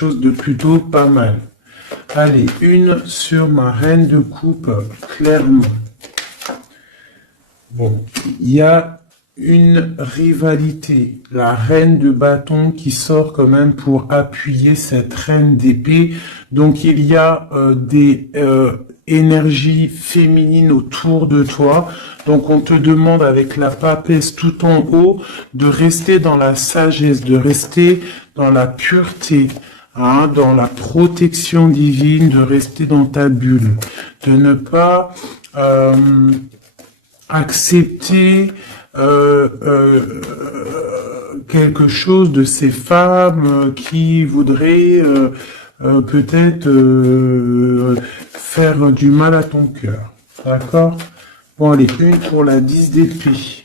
chose de plutôt pas mal. Allez, une sur ma reine de coupe, clairement. Bon, il y a une rivalité. La reine de bâton qui sort quand même pour appuyer cette reine d'épée. Donc, il y a des énergies féminines autour de toi. Donc, on te demande avec la papesse tout en haut de rester dans la sagesse, de rester dans la pureté. Hein, dans la protection divine, de rester dans ta bulle, de ne pas accepter quelque chose de ces femmes qui voudraient peut-être faire du mal à ton cœur. D'accord? Bon, allez, une pour la 10 d'épée.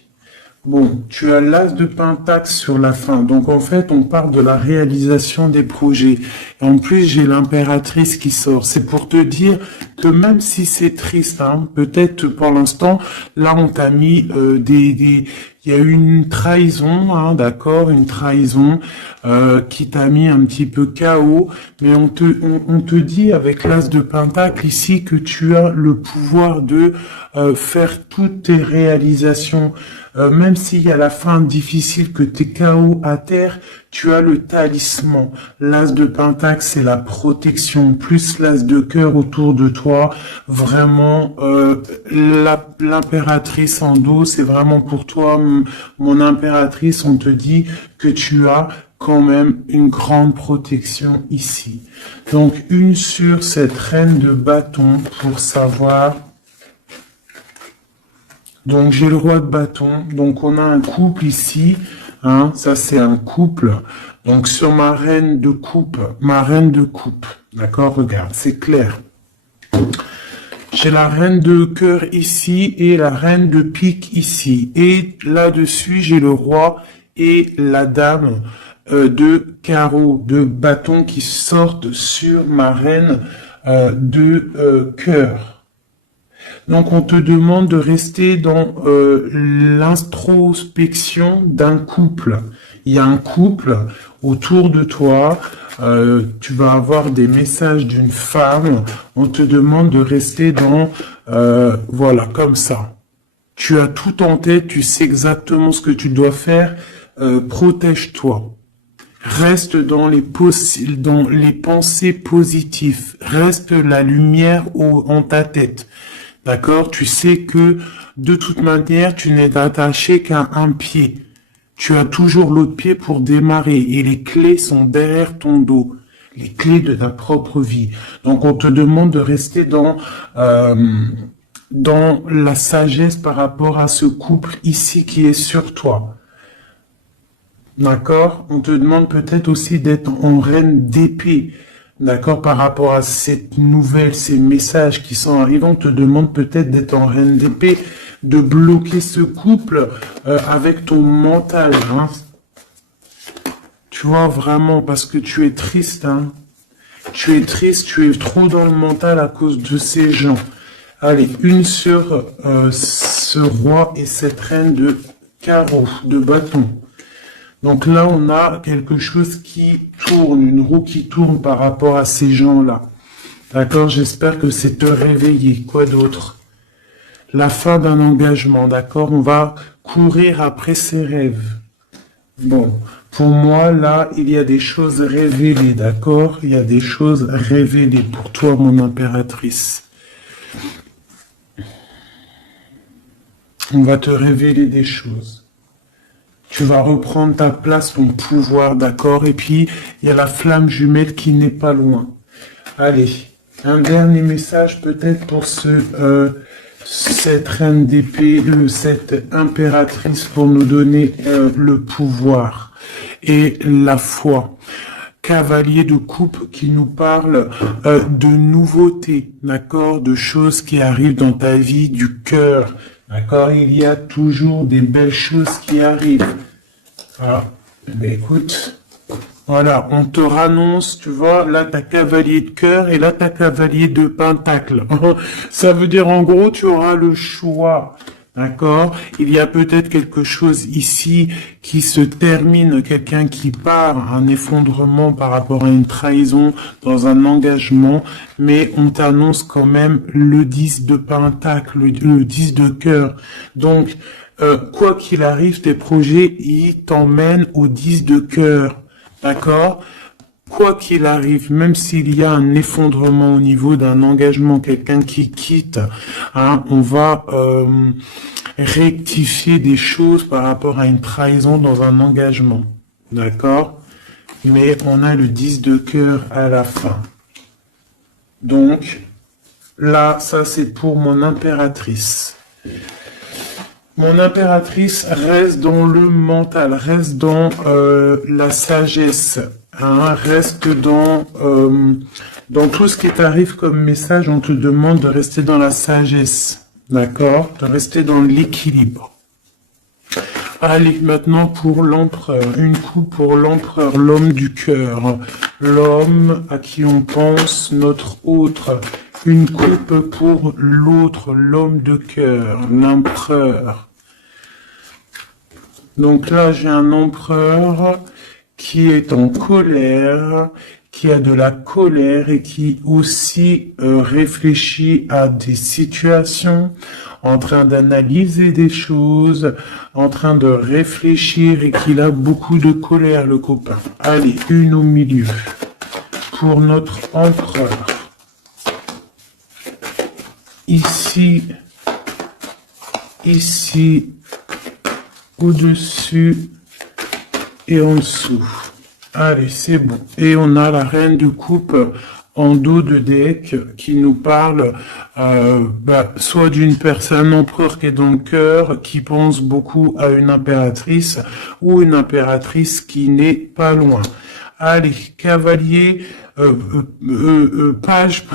Bon, tu as l'as de pentacle sur la fin. Donc, en fait, on parle de la réalisation des projets. Et en plus, j'ai l'impératrice qui sort. C'est pour te dire que même si c'est triste, hein, peut-être pour l'instant, là, on t'a mis il y a eu une trahison, hein, d'accord, une trahison qui t'a mis un petit peu KO, mais on te dit avec l'as de pentacle ici que tu as le pouvoir de faire toutes tes réalisations, même s'il y a la fin difficile, que t'es KO à terre, tu as le talisman. L'as de pentacle, c'est la protection, plus l'as de cœur autour de toi. Vraiment, l'impératrice en dos, c'est vraiment pour toi, mon impératrice. On te dit que tu as quand même une grande protection ici. Donc, une sur cette reine de bâton pour savoir. Donc, j'ai le roi de bâton. Donc, on a un couple ici. Hein, ça, c'est un couple. Donc, sur ma reine de coupe. D'accord, regarde, c'est clair. J'ai la reine de cœur ici et la reine de pique ici. Et là-dessus, j'ai le roi et la dame de carreau, de bâton qui sortent sur ma reine de cœur. Donc, on te demande de rester dans l'introspection d'un couple. Il y a un couple autour de toi. Tu vas avoir des messages d'une femme. On te demande de rester dans... voilà, comme ça. Tu as tout en tête. Tu sais exactement ce que tu dois faire. Protège-toi. Reste dans les pensées positives. Reste la lumière en ta tête. D'accord? Tu sais que, de toute manière, tu n'es attaché qu'à un pied. Tu as toujours l'autre pied pour démarrer. Et les clés sont derrière ton dos. Les clés de ta propre vie. Donc, on te demande de rester dans la sagesse par rapport à ce couple ici qui est sur toi. D'accord? On te demande peut-être aussi d'être en reine d'épée. D'accord, par rapport à cette nouvelle, ces messages qui sont arrivés, on te demande peut-être d'être en reine d'épée, de bloquer ce couple avec ton mental. Hein. Tu vois, vraiment, parce que tu es triste. Hein. Tu es triste, tu es trop dans le mental à cause de ces gens. Allez, une sur ce roi et cette reine de carreau, de bâton. Donc là, on a quelque chose qui tourne, une roue qui tourne par rapport à ces gens-là. D'accord? J'espère que c'est te réveiller. Quoi d'autre? La fin d'un engagement, d'accord? On va courir après ses rêves. Bon, pour moi, là, il y a des choses révélées, d'accord? Il y a des choses révélées pour toi, mon impératrice. On va te révéler des choses. Tu vas reprendre ta place, ton pouvoir, d'accord? Et puis, il y a la flamme jumelle qui n'est pas loin. Allez, un dernier message peut-être pour cette reine d'épée, cette impératrice pour nous donner le pouvoir et la foi. Cavalier de coupe qui nous parle de nouveautés, d'accord? De choses qui arrivent dans ta vie, du cœur. D'accord, il y a toujours des belles choses qui arrivent. Ah, ben écoute, voilà, on te rannonce, tu vois, là t'as cavalier de cœur et là t'as cavalier de pentacle. Ça veut dire en gros tu auras le choix. D'accord? Il y a peut-être quelque chose ici qui se termine, quelqu'un qui part, un effondrement par rapport à une trahison dans un engagement, mais on t'annonce quand même le 10 de pentacle, le 10 de cœur. Donc, quoi qu'il arrive, tes projets, ils t'emmènent au 10 de cœur. D'accord? Quoi qu'il arrive, même s'il y a un effondrement au niveau d'un engagement, quelqu'un qui quitte, hein, on va rectifier des choses par rapport à une trahison dans un engagement. D'accord? Mais on a le 10 de cœur à la fin. Donc, là, ça c'est pour mon impératrice. Mon impératrice reste dans le mental, reste dans la sagesse, hein, reste dans tout ce qui t'arrive comme message. On te demande de rester dans la sagesse, d'accord, de rester dans l'équilibre. Allez, maintenant pour l'empereur, une coupe pour l'empereur, l'homme du cœur, l'homme à qui on pense, notre autre. Une coupe pour l'autre, l'homme de cœur, l'empereur. Donc là, j'ai un empereur qui est en colère, qui a de la colère et qui aussi réfléchit à des situations, en train d'analyser des choses, en train de réfléchir et qu'il a beaucoup de colère, le copain. Allez, une au milieu pour notre empereur. Ici, au-dessus et en dessous. Allez, c'est bon. Et on a la reine de coupe en dos de deck qui nous parle soit d'une personne, un empereur qui est dans le cœur, qui pense beaucoup à une impératrice, ou une impératrice qui n'est pas loin. Allez, cavalier, page,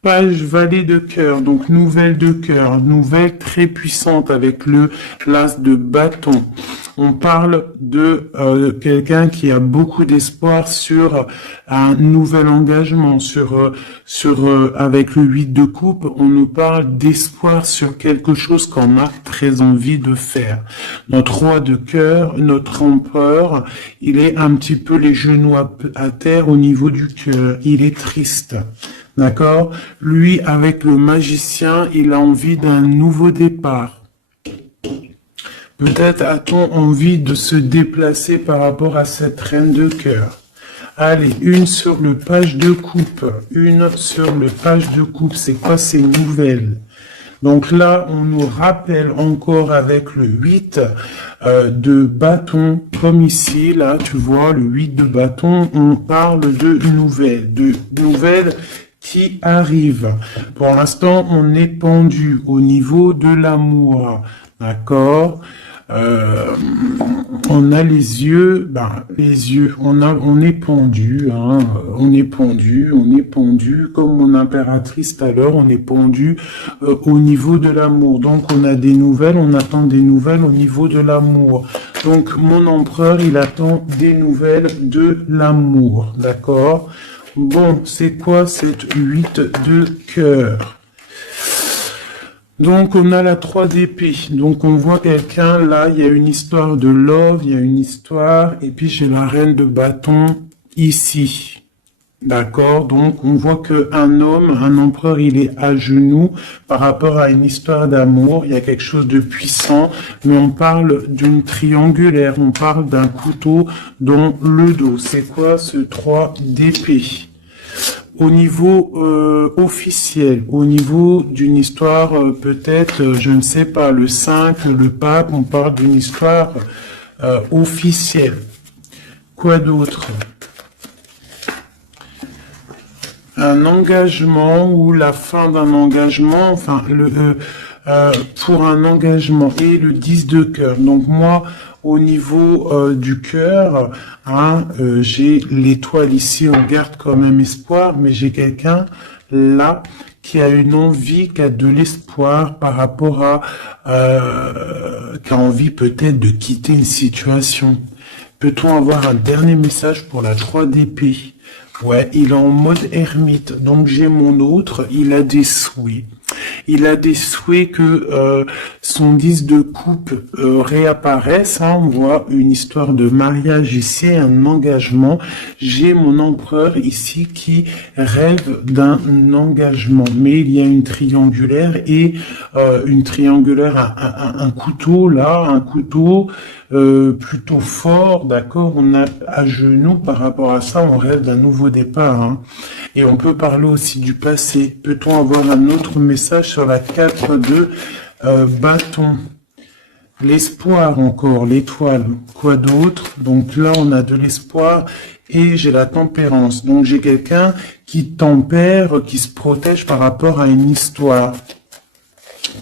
page valet de cœur, donc nouvelle de cœur, nouvelle très puissante avec le l'as de bâton. On parle de quelqu'un qui a beaucoup d'espoir sur un nouvel engagement, avec le 8 de coupe, on nous parle d'espoir sur quelque chose qu'on a très envie de faire. Notre roi de cœur, notre empereur, il est un petit peu les genoux à terre au niveau du cœur, il est triste. D'accord? Lui, avec le magicien, il a envie d'un nouveau départ. Peut-être a-t-on envie de se déplacer par rapport à cette reine de cœur. Allez, une sur le page de coupe. Une sur le page de coupe. C'est quoi ces nouvelles? Donc là, on nous rappelle encore avec le 8 de bâton, comme ici, là, tu vois, le 8 de bâton, on parle de nouvelles qui arrivent. Pour l'instant, on est pendu au niveau de l'amour, d'accord? On a les yeux, on est pendu, hein, on est pendu, comme mon impératrice tout à l'heure, on est pendu au niveau de l'amour. Donc on a des nouvelles, on attend des nouvelles au niveau de l'amour. Donc mon empereur, il attend des nouvelles de l'amour, d'accord? Bon, c'est quoi cette 8 de cœur? Donc, on a la 3 d'épée. Donc, on voit quelqu'un, là, il y a une histoire de love, il y a une histoire, et puis j'ai la reine de bâton ici. D'accord? Donc, on voit que un homme, un empereur, il est à genoux par rapport à une histoire d'amour. Il y a quelque chose de puissant, mais on parle d'une triangulaire, on parle d'un couteau dans le dos. C'est quoi ce 3 d'épée? Au niveau officiel, au niveau d'une histoire, peut-être, je ne sais pas, le 5, le pape, on parle d'une histoire officielle. Quoi d'autre? Un engagement ou la fin d'un engagement, enfin, pour un engagement et le 10 de cœur. Donc moi, au niveau du cœur, hein, j'ai l'étoile ici, on garde quand même espoir, mais j'ai quelqu'un là qui a une envie, qui a de l'espoir par rapport à, qui a envie peut-être de quitter une situation. Peut-on avoir un dernier message pour la 3 d'épée? Ouais, il est en mode ermite, donc j'ai mon autre, il a des souhaits. Il a des souhaits que son 10 de coupe réapparaisse. Hein. On voit une histoire de mariage ici, un engagement. J'ai mon empereur ici qui rêve d'un engagement. Mais il y a une triangulaire et un couteau là, un couteau plutôt fort, d'accord. On a à genoux par rapport à ça, on rêve d'un nouveau départ. Hein. Et on peut parler aussi du passé. Peut-on avoir un autre message sur la 4 de bâton? L'espoir encore, l'étoile. Quoi d'autre? Donc là, on a de l'espoir et j'ai la tempérance. Donc j'ai quelqu'un qui tempère, qui se protège par rapport à une histoire.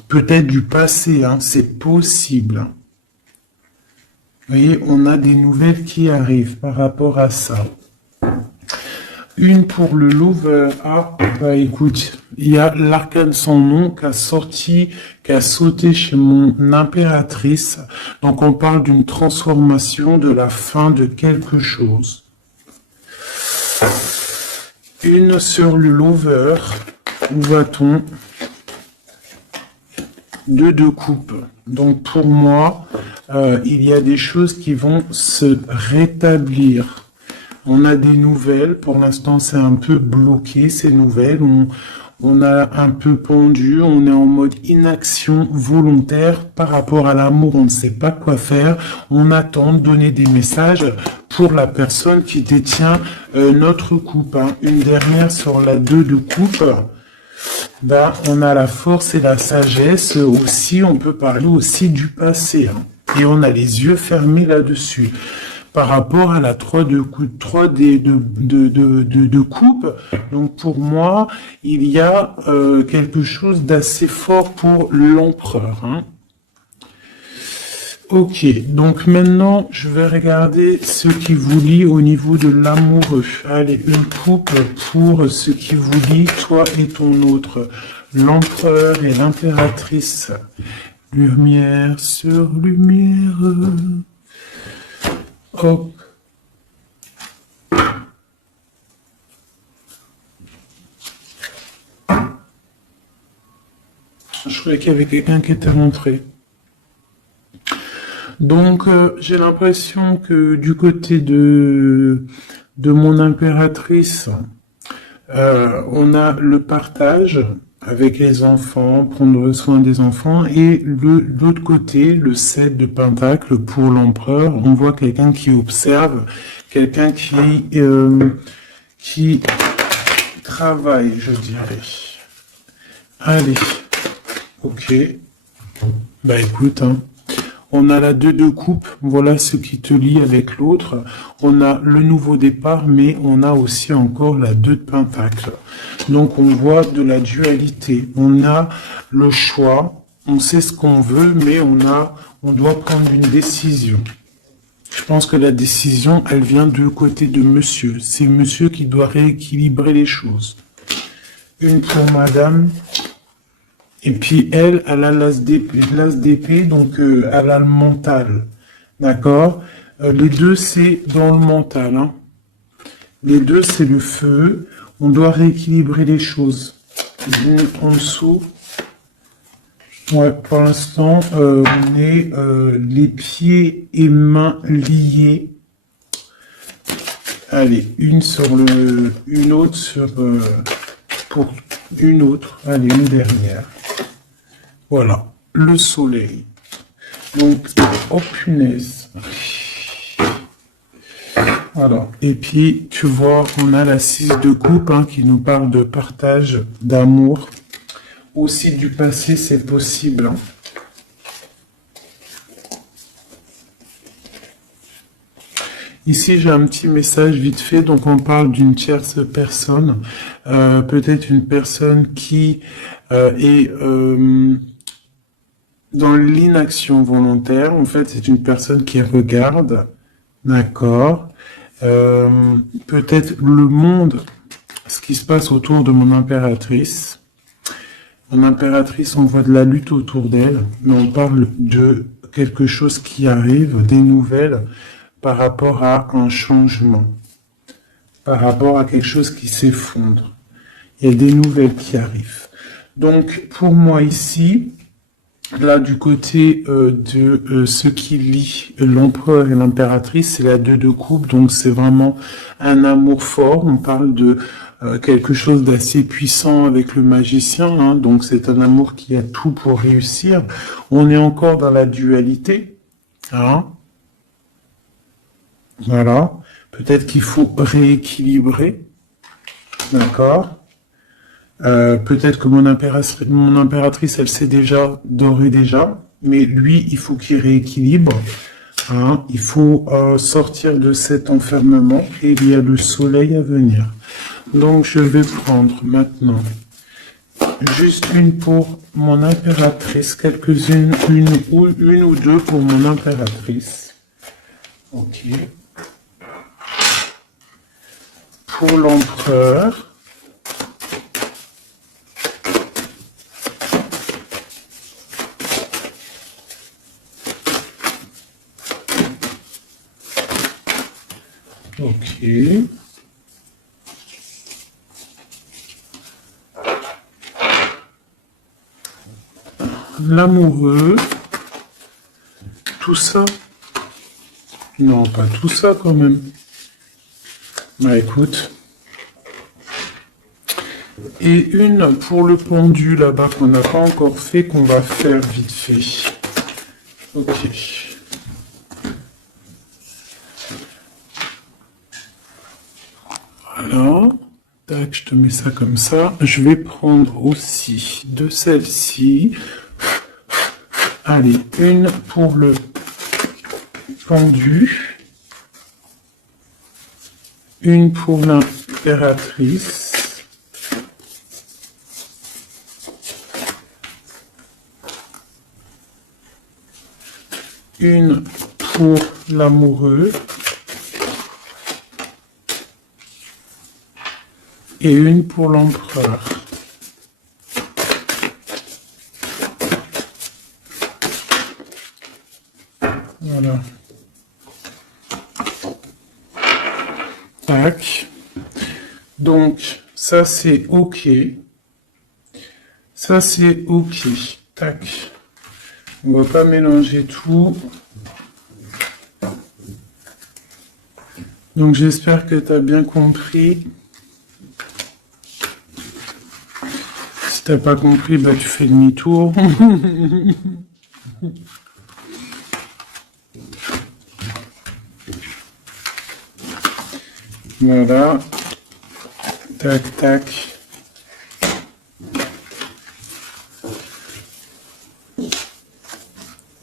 Peut-être du passé, hein, c'est possible. Vous voyez, on a des nouvelles qui arrivent par rapport à ça. Une pour le lover. Ah, bah écoute, il y a l'arcane sans nom qui a sauté chez mon impératrice. Donc on parle d'une transformation, de la fin de quelque chose. Une sur le lover. Où va-t-on? 2 de coupe. Donc pour moi, il y a des choses qui vont se rétablir. On a des nouvelles. Pour l'instant, c'est un peu bloqué, ces nouvelles. On a un peu pendu. On est en mode inaction volontaire par rapport à l'amour. On ne sait pas quoi faire. On attend de donner des messages pour la personne qui détient notre coupe. Hein. Une dernière sur la 2 de coupe. Ben, on a la force et la sagesse aussi, on peut parler aussi du passé. Hein. Et on a les yeux fermés là-dessus. Par rapport à la 3 de coupe, 3 de coupe, donc pour moi, il y a quelque chose d'assez fort pour l'empereur. Hein. Ok, donc maintenant, je vais regarder ce qui vous lie au niveau de l'amoureux. Allez, une coupe pour ce qui vous lie, toi et ton autre. L'empereur et l'impératrice. Lumière sur lumière. Hop. Je croyais qu'il y avait quelqu'un qui était rentré. Donc, j'ai l'impression que du côté de mon impératrice, on a le partage avec les enfants, prendre soin des enfants, et l'autre côté, le 7 de pentacle pour l'empereur, on voit quelqu'un qui observe, quelqu'un qui travaille, je dirais. Allez, ok. Bah écoute, hein. On a la 2 de coupe, voilà ce qui te lie avec l'autre. On a le nouveau départ, mais on a aussi encore la 2 de pentacle. Donc on voit de la dualité. On a le choix, on sait ce qu'on veut, mais on doit prendre une décision. Je pense que la décision, elle vient du côté de monsieur. C'est monsieur qui doit rééquilibrer les choses. Une pour madame. Et puis elle a l'as d'épée, donc elle a le mental. D'accord? Les deux, c'est dans le mental. Hein. Les deux, c'est le feu. On doit rééquilibrer les choses. En dessous. Ouais, pour l'instant, on est les pieds et mains liés. Allez, une autre sur pour une autre. Allez, une dernière. Voilà, le soleil. Donc, oh punaise. Voilà. Et puis, tu vois, on a la 6 de coupe hein, qui nous parle de partage, d'amour. Aussi du passé, c'est possible. Hein. Ici, j'ai un petit message vite fait. Donc, on parle d'une tierce personne. Peut-être une personne qui est dans l'inaction volontaire. En fait, c'est une personne qui regarde. D'accord. Peut-être le monde, ce qui se passe autour de mon impératrice. Mon impératrice, on voit de la lutte autour d'elle, mais on parle de quelque chose qui arrive, des nouvelles par rapport à un changement, par rapport à quelque chose qui s'effondre. Il y a des nouvelles qui arrivent. Donc, pour moi ici, là, du côté de ce qui lie l'empereur et l'impératrice, c'est la 2 de coupe, donc c'est vraiment un amour fort. On parle de quelque chose d'assez puissant avec le magicien, hein, donc c'est un amour qui a tout pour réussir. On est encore dans la dualité, hein. Voilà. Peut-être qu'il faut rééquilibrer, d'accord. Peut-être que mon impératrice, elle sait déjà, d'ores et déjà, mais lui, il faut qu'il rééquilibre. Hein, il faut sortir de cet enfermement et il y a le soleil à venir. Donc, je vais prendre maintenant juste une pour mon impératrice, quelques-unes, une ou deux pour mon impératrice. Ok. Pour l'empereur. Ok. L'amoureux. Tout ça. Non, pas tout ça quand même. Bah écoute. Et une pour le pendu là-bas qu'on n'a pas encore fait, qu'on va faire vite fait. Ok. Voilà. Tac, je te mets ça comme ça. Je vais prendre aussi de celle-ci. Allez, une pour le pendu. Une pour l'impératrice. Une pour l'amoureux. Et une pour l'empereur. Voilà. Tac. Donc, ça c'est OK. Ça c'est OK. Tac. On va pas mélanger tout. Donc, j'espère que tu as bien compris. Si t'as pas compris, bah tu fais demi-tour. Voilà. Tac, tac.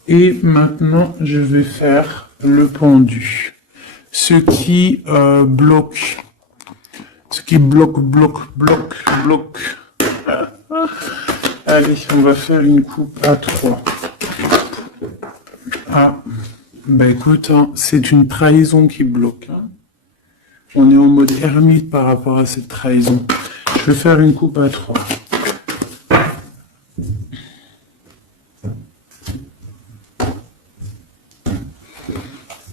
Et maintenant, je vais faire le pendu. Ce qui bloque. Ce qui bloque. Allez, on va faire une coupe à 3. Ah, bah écoute, hein, c'est une trahison qui bloque. Hein. On est en mode ermite par rapport à cette trahison. Je vais faire une coupe à 3.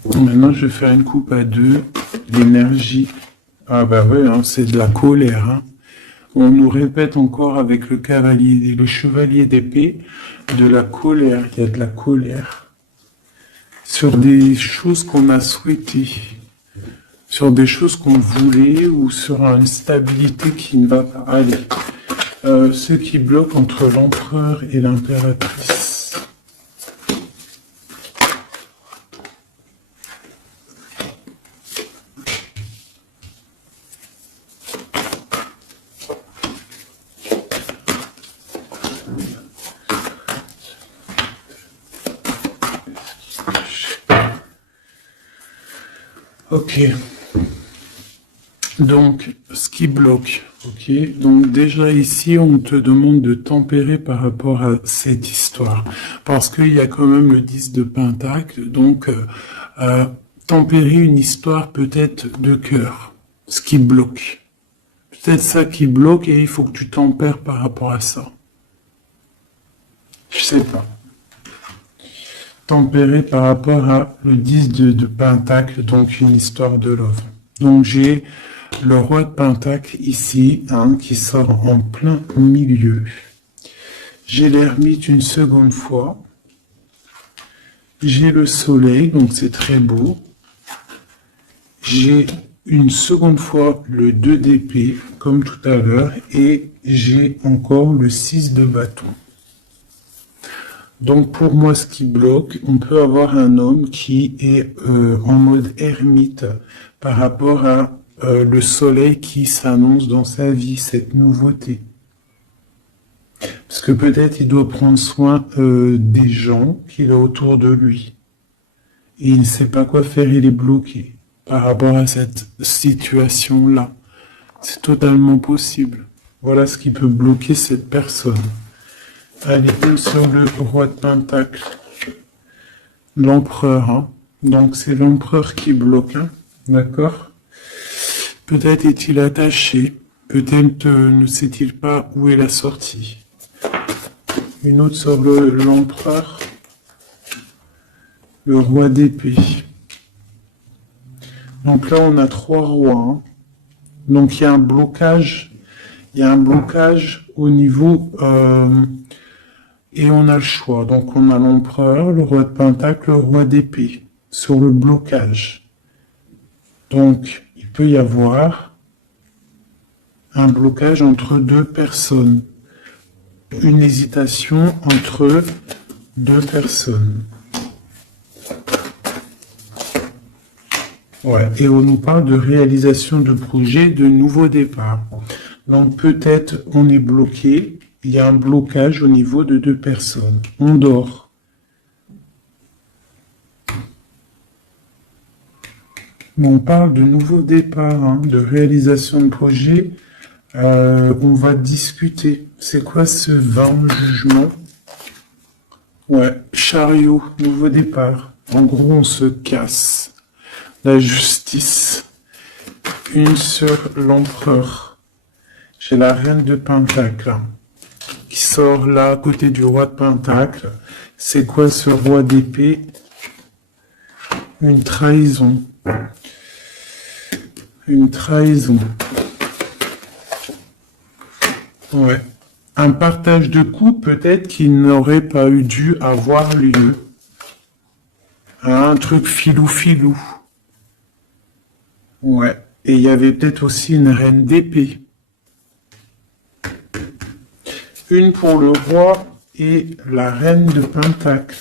Maintenant, je vais faire une coupe à 2. L'énergie. Ah bah ouais, hein, c'est de la colère. Hein. On nous répète encore avec le cavalier et le chevalier d'épée de la colère. Il y a de la colère sur des choses qu'on a souhaitées, sur des choses qu'on voulait ou sur une stabilité qui ne va pas aller. Ce qui bloque entre l'empereur et l'impératrice. Ok. Donc, ce qui bloque. Ok. Donc, déjà ici, on te demande de tempérer par rapport à cette histoire. Parce qu'il y a quand même le 10 de Pentacle. Donc, tempérer une histoire peut-être de cœur. Ce qui bloque. Peut-être ça qui bloque et il faut que tu tempères par rapport à ça. Je sais pas. Tempéré par rapport à le 10 de Pentacle, donc une histoire de love. Donc j'ai le roi de Pentacle ici, hein, qui sort en plein milieu. J'ai l'ermite une seconde fois. J'ai le soleil, donc c'est très beau. J'ai une seconde fois le 2 d'épée, comme tout à l'heure, et j'ai encore le 6 de bâton. Donc pour moi, ce qui bloque, on peut avoir un homme qui est en mode ermite par rapport à le soleil qui s'annonce dans sa vie, cette nouveauté. Parce que peut-être il doit prendre soin des gens qu'il a autour de lui. Et il ne sait pas quoi faire, il est bloqué par rapport à cette situation-là. C'est totalement possible. Voilà ce qui peut bloquer cette personne. Allez, une sur le roi de Pentacle. L'empereur, hein. Donc c'est l'empereur qui bloque, hein. D'accord? Peut-être est-il attaché. Peut-être ne sait-il pas où est la sortie. Une autre sur l'empereur. Le roi d'épée. Donc là, on a 3 rois, hein. Donc il y a un blocage. Il y a un blocage au niveau... et on a le choix. Donc on a l'empereur, le roi de pentacle, le roi d'épée sur le blocage. Donc il peut y avoir un blocage entre 2 personnes. Une hésitation entre 2 personnes. Ouais, et on nous parle de réalisation de projets, de nouveaux départs. Donc peut-être on est bloqué. Il y a un blocage au niveau de 2 personnes. On dort. On parle de nouveaux départs, hein, de réalisation de projet. On va discuter. C'est quoi ce 20 jugement? Ouais, chariot, nouveau départ. En gros, on se casse. La justice. Une sur l'empereur. J'ai la reine de Pentacle qui sort là à côté du roi de Pentacle. C'est quoi ce roi d'épée? Une trahison. Une trahison. Ouais. Un partage de coups peut-être qui n'aurait pas eu dû avoir lieu. Un truc filou-filou. Ouais. Et il y avait peut-être aussi une reine d'épée. Une pour le roi et la reine de Pentacle.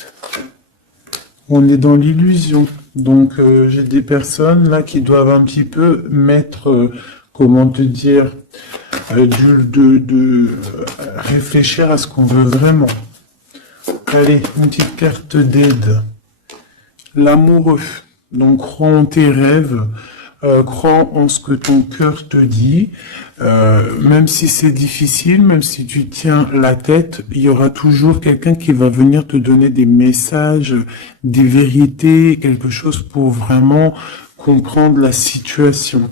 On est dans l'illusion. Donc j'ai des personnes là qui doivent un petit peu mettre, comment te dire, réfléchir à ce qu'on veut vraiment. Allez, une petite carte d'aide. L'amoureux. Donc crois en tes rêves. Crois en ce que ton cœur te dit, même si c'est difficile, même si tu tiens la tête, il y aura toujours quelqu'un qui va venir te donner des messages, des vérités, quelque chose pour vraiment comprendre la situation.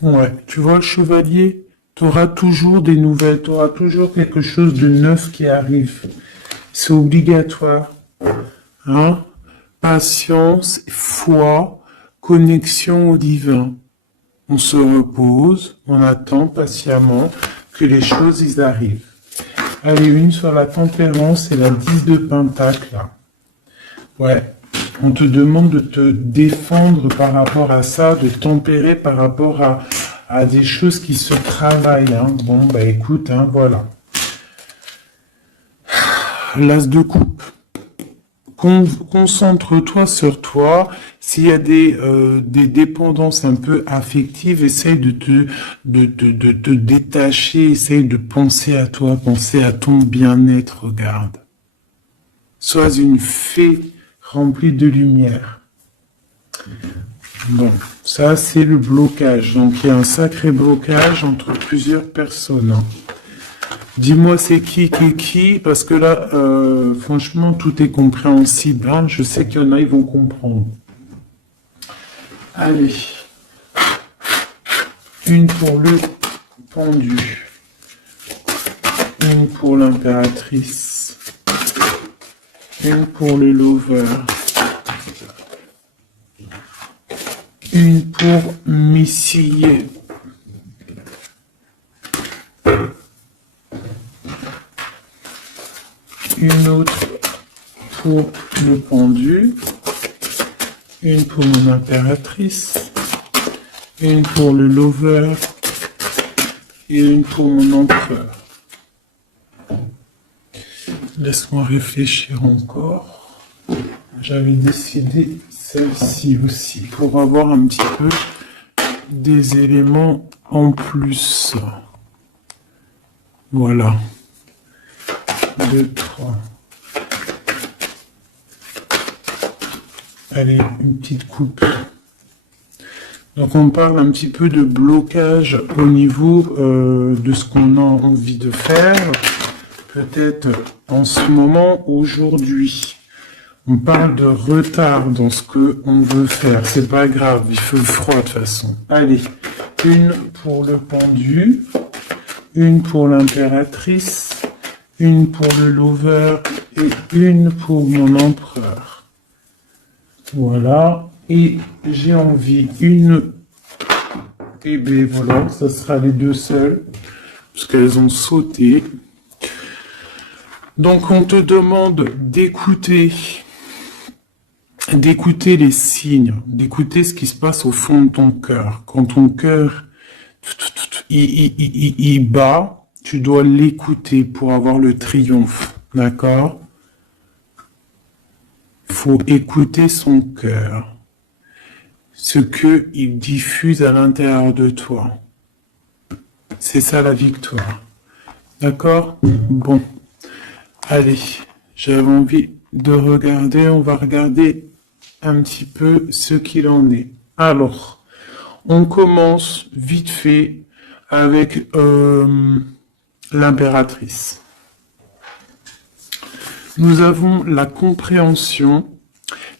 Ouais, tu vois, le chevalier, tu auras toujours des nouvelles, tu auras toujours quelque chose de neuf qui arrive. C'est obligatoire. Hein? Patience, foi, connexion au divin. On se repose, on attend patiemment que les choses y arrivent. Allez, une sur la tempérance et la 10 de pentacle. Ouais, on te demande de te défendre par rapport à ça, de tempérer par rapport à des choses qui se travaillent. Hein. Bon, bah écoute, hein, voilà. L'as de coupe. Concentre-toi sur toi. S'il y a des dépendances un peu affectives, essaye de te détacher, essaye de penser à toi, penser à ton bien-être, regarde. Sois une fée remplie de lumière. Bon, ça c'est le blocage. Donc il y a un sacré blocage entre plusieurs personnes. Hein. Dis-moi c'est qui, parce que là, franchement, tout est compréhensible. Hein. Je sais qu'il y en a, ils vont comprendre. Allez. Une pour le pendu. Une pour l'impératrice. Une pour le lover. Une pour Messier. une autre pour le pendu, une pour mon impératrice, une pour le lover et une pour mon empereur. Laisse-moi réfléchir encore. J'avais décidé celle-ci aussi pour avoir un petit peu des éléments en plus. Voilà. 2, 3. Allez, une petite coupe. Donc on parle un petit peu de blocage au niveau de ce qu'on a envie de faire. Peut-être en ce moment, aujourd'hui. On parle de retard dans ce que on veut faire. C'est pas grave, il fait froid de toute façon. Allez, une pour le pendu, une pour l'impératrice, une pour le lover et une pour mon empereur. Voilà. Et j'ai envie une... Et bien voilà, ça sera les deux seules, parce qu'elles ont sauté. Donc on te demande d'écouter les signes, d'écouter ce qui se passe au fond de ton cœur. Quand ton cœur il bat, tu dois l'écouter pour avoir le triomphe, d'accord? Il faut écouter son cœur, ce que il diffuse à l'intérieur de toi. C'est ça la victoire, d'accord? Bon. Allez, j'avais envie de regarder, on va regarder un petit peu ce qu'il en est. Alors, on commence vite fait avec l'impératrice. Nous avons la compréhension,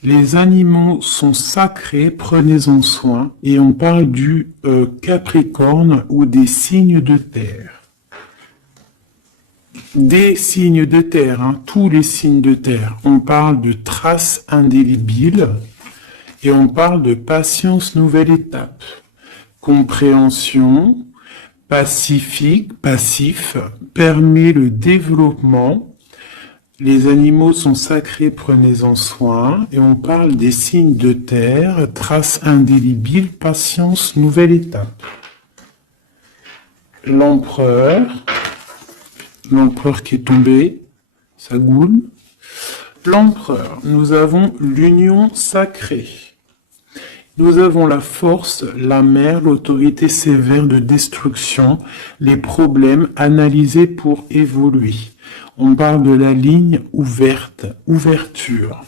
les animaux sont sacrés, prenez-en soin, et on parle du Capricorne ou des signes de terre. Des signes de terre, hein, tous les signes de terre. On parle de traces indélébiles et on parle de patience, nouvelle étape. Compréhension, pacifique, passif, permet le développement. Les animaux sont sacrés, prenez-en soin. Et on parle des signes de terre, traces indélébiles, patience, nouvelle étape. L'empereur qui est tombé, ça goule. L'empereur, nous avons l'union sacrée. Nous avons la force, la mer, l'autorité sévère de destruction, les problèmes analysés pour évoluer. On parle de la ligne ouverte, ouverture.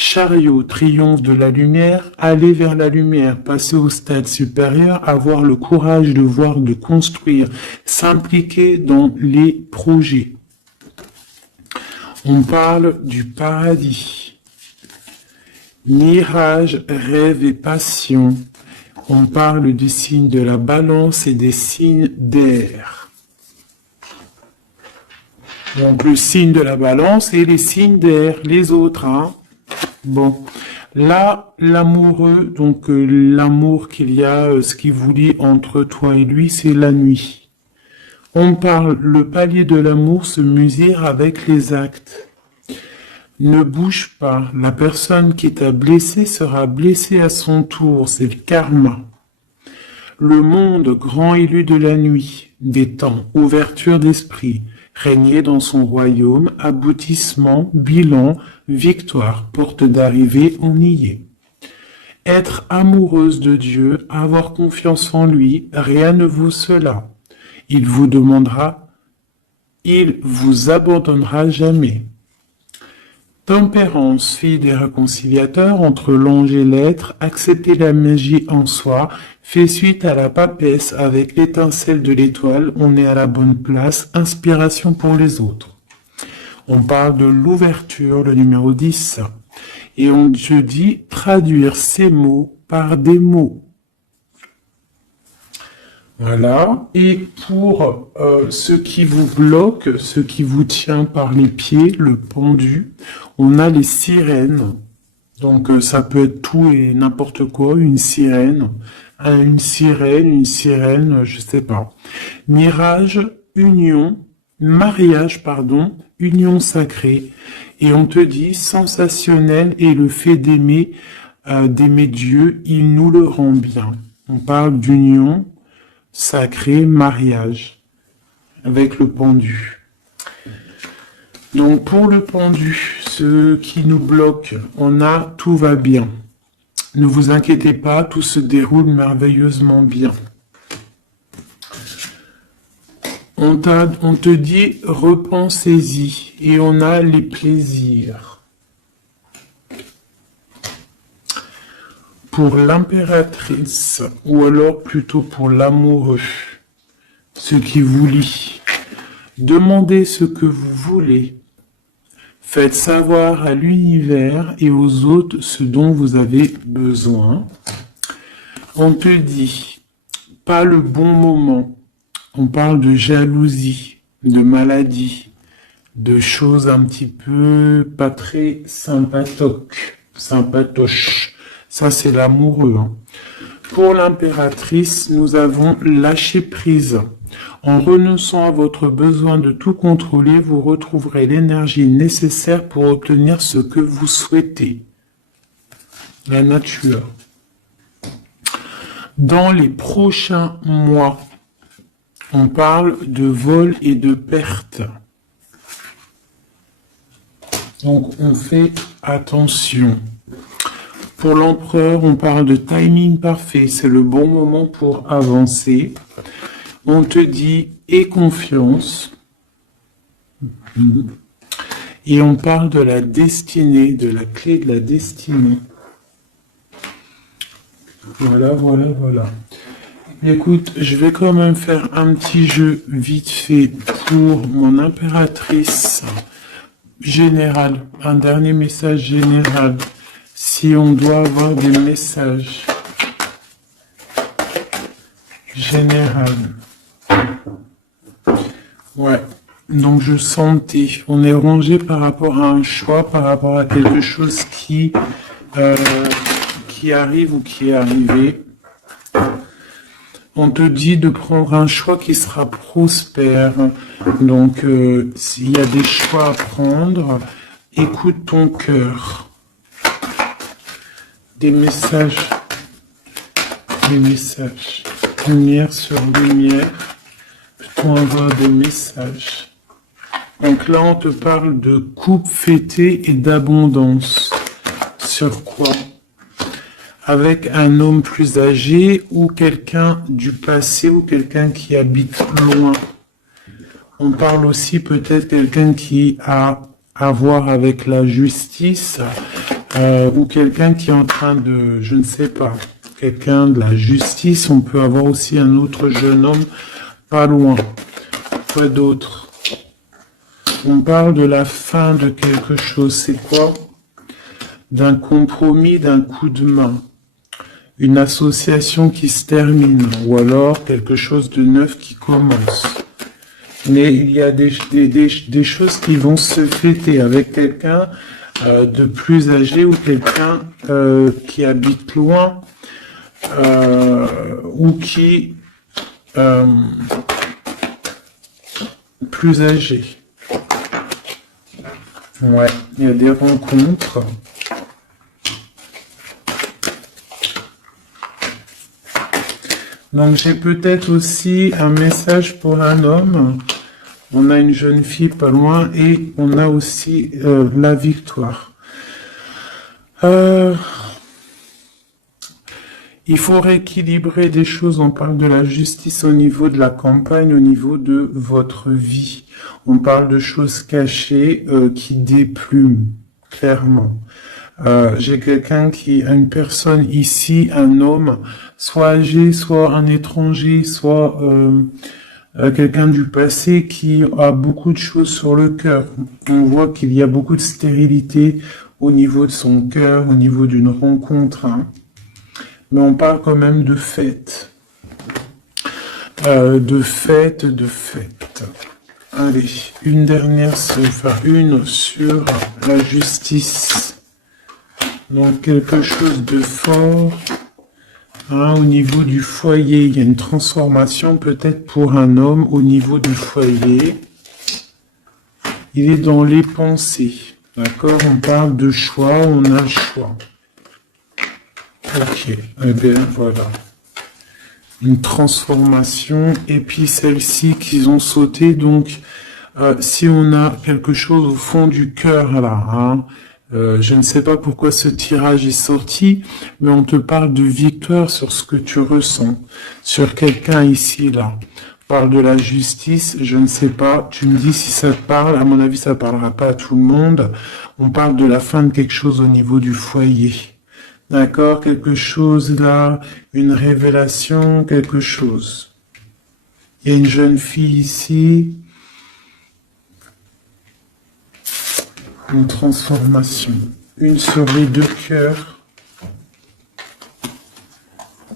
Chariot, triomphe de la lumière, aller vers la lumière, passer au stade supérieur, avoir le courage de voir, de construire, s'impliquer dans les projets. On parle du paradis. Mirage, rêve et passion. On parle du signe de la balance et des signes d'air. Donc le signe de la balance et les signes d'air, les autres, hein. Bon, là, l'amoureux, donc l'amour qu'il y a, ce qui vous lie entre toi et lui, c'est la nuit. On parle, le palier de l'amour se mesure avec les actes. Ne bouge pas, la personne qui t'a blessé sera blessée à son tour, c'est le karma. Le monde, grand élu de la nuit, des temps, ouverture d'esprit, régner dans son royaume, aboutissement, bilan, victoire, porte d'arrivée, on y est. Être amoureuse de Dieu, avoir confiance en lui, rien ne vaut cela. Il vous demandera, il vous abandonnera jamais. Tempérance, fille des réconciliateurs entre l'ange et l'être, accepter la magie en soi, fait suite à la papesse avec l'étincelle de l'étoile, on est à la bonne place, inspiration pour les autres. On parle de l'ouverture, le numéro 10, et on se dit traduire ces mots par des mots. Voilà, et pour ce qui vous bloque, ce qui vous tient par les pieds, le pendu, on a les sirènes. Donc ça peut être tout et n'importe quoi, une sirène, je sais pas. Mirage, union, mariage, pardon, union sacrée. Et on te dit, sensationnel est le fait d'aimer Dieu, il nous le rend bien. On parle d'union sacrée, mariage, avec le pendu. Donc pour le pendu, ce qui nous bloque, on a tout va bien. Ne vous inquiétez pas, tout se déroule merveilleusement bien. On te dit, repensez-y, et on a les plaisirs. Pour l'impératrice, ou alors plutôt pour l'amoureux, ce qui vous lie, demandez ce que vous voulez. Faites savoir à l'univers et aux autres ce dont vous avez besoin. On te dit, pas le bon moment. On parle de jalousie, de maladie, de choses un petit peu pas très sympatoches. Ça, c'est l'amoureux. Hein. Pour l'impératrice, nous avons lâché prise. En renonçant à votre besoin de tout contrôler, vous retrouverez l'énergie nécessaire pour obtenir ce que vous souhaitez. La nature. Dans les prochains mois, on parle de vol et de perte. Donc, on fait attention. Pour l'empereur, on parle de timing parfait. C'est le bon moment pour avancer. On te dit « aie confiance ». Et on parle de la destinée, de la clé de la destinée. Voilà. Écoute, je vais quand même faire un petit jeu vite fait pour mon impératrice générale. Un dernier message général. Si on doit avoir des messages généraux. Ouais. Donc je sentais, on est rangé par rapport à un choix, par rapport à quelque chose qui arrive ou qui est arrivé. On te dit de prendre un choix qui sera prospère. Donc s'il y a des choix à prendre, écoute ton cœur. Des messages. Lumière sur lumière. On envoie des messages. Donc là, on te parle de coupe fêtée et d'abondance. Sur quoi? Avec un homme plus âgé ou quelqu'un du passé ou quelqu'un qui habite loin. On parle aussi peut-être quelqu'un qui a à voir avec la justice ou quelqu'un qui est en train de, je ne sais pas, quelqu'un de la justice. On peut avoir aussi un autre jeune homme pas loin. Quoi d'autre? On parle de la fin de quelque chose. C'est quoi? D'un compromis, d'un coup de main. Une association qui se termine. Ou alors quelque chose de neuf qui commence. Mais il y a des choses qui vont se fêter avec quelqu'un de plus âgé ou quelqu'un qui habite loin ou qui plus âgé. Ouais, il y a des rencontres. Donc j'ai peut-être aussi un message pour un homme. On a une jeune fille pas loin et on a aussi la victoire. Il faut rééquilibrer des choses. On parle de la justice au niveau de la campagne, au niveau de votre vie. On parle de choses cachées qui déplument, clairement. J'ai quelqu'un une personne ici, un homme, soit âgé, soit un étranger, soit quelqu'un du passé qui a beaucoup de choses sur le cœur. On voit qu'il y a beaucoup de stérilité au niveau de son cœur, au niveau d'une rencontre. Hein. Mais on parle quand même de fête. De fête. Allez, une dernière, une sur la justice. Donc quelque chose de fort. Hein, au niveau du foyer, il y a une transformation peut-être pour un homme au niveau du foyer. il est dans les pensées. D'accord? On parle de choix, on a le choix. Ok, eh bien voilà. Une transformation, et puis celle-ci qu'ils ont sauté, donc si on a quelque chose au fond du cœur là, hein, je ne sais pas pourquoi ce tirage est sorti, mais on te parle de victoire sur ce que tu ressens, sur quelqu'un ici là. On parle de la justice, je ne sais pas, tu me dis si ça te parle, à mon avis ça parlera pas à tout le monde. On parle de la fin de quelque chose au niveau du foyer. D'accord, quelque chose là, une révélation, quelque chose. Il y a une jeune fille ici. Une transformation. Une sur les deux cœurs.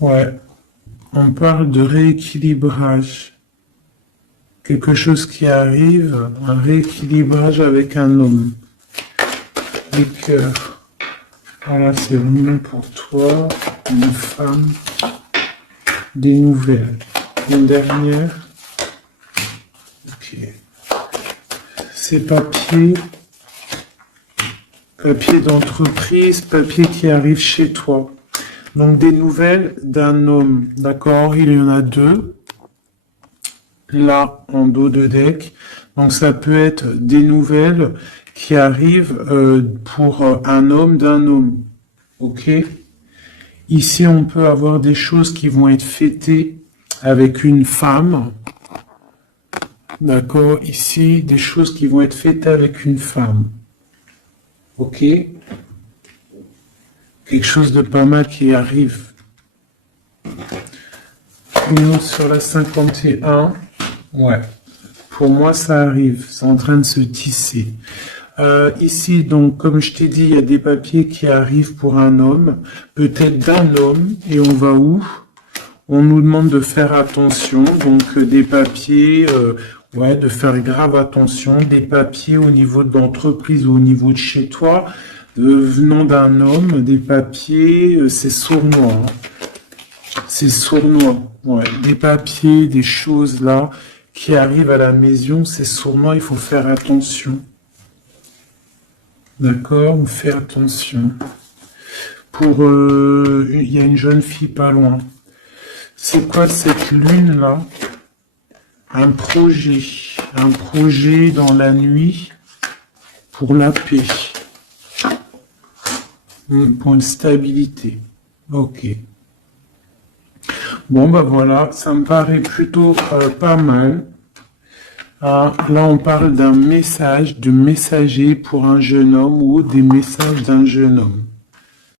Ouais. On parle de rééquilibrage. Quelque chose qui arrive, un rééquilibrage avec un homme. Les cœurs. Voilà, c'est vraiment pour toi, une femme, des nouvelles. Une dernière. Ok. Ces papiers. Papier d'entreprise, papier qui arrive chez toi. Donc des nouvelles d'un homme, d'accord? Il y en a deux. Là, en dos de deck. Donc ça peut être des nouvelles qui arrivent pour un homme d'un homme. Ok? Ici, on peut avoir des choses qui vont être fêtées avec une femme. D'accord? Ici, des choses qui vont être fêtées avec une femme. Ok? Quelque chose de pas mal qui arrive. Nous, sur la 51, ouais. Pour moi, ça arrive. C'est en train de se tisser. Ici, donc, comme je t'ai dit, il y a des papiers qui arrivent pour un homme, peut-être d'un homme, et on va où? On nous demande de faire attention, donc des papiers, ouais, de faire grave attention, des papiers au niveau de l'entreprise ou au niveau de chez toi, venant d'un homme, des papiers, c'est sournois, hein. C'est sournois, ouais, des papiers, des choses là, qui arrivent à la maison, c'est sournois, il faut faire attention. D'accord, on fait attention. Pour, il y a une jeune fille pas loin. C'est quoi cette lune là? Un projet dans la nuit pour la paix, pour une stabilité. Ok. Bon bah voilà, ça me paraît plutôt pas mal. Ah, là, on parle d'un message, de messager pour un jeune homme ou des messages d'un jeune homme.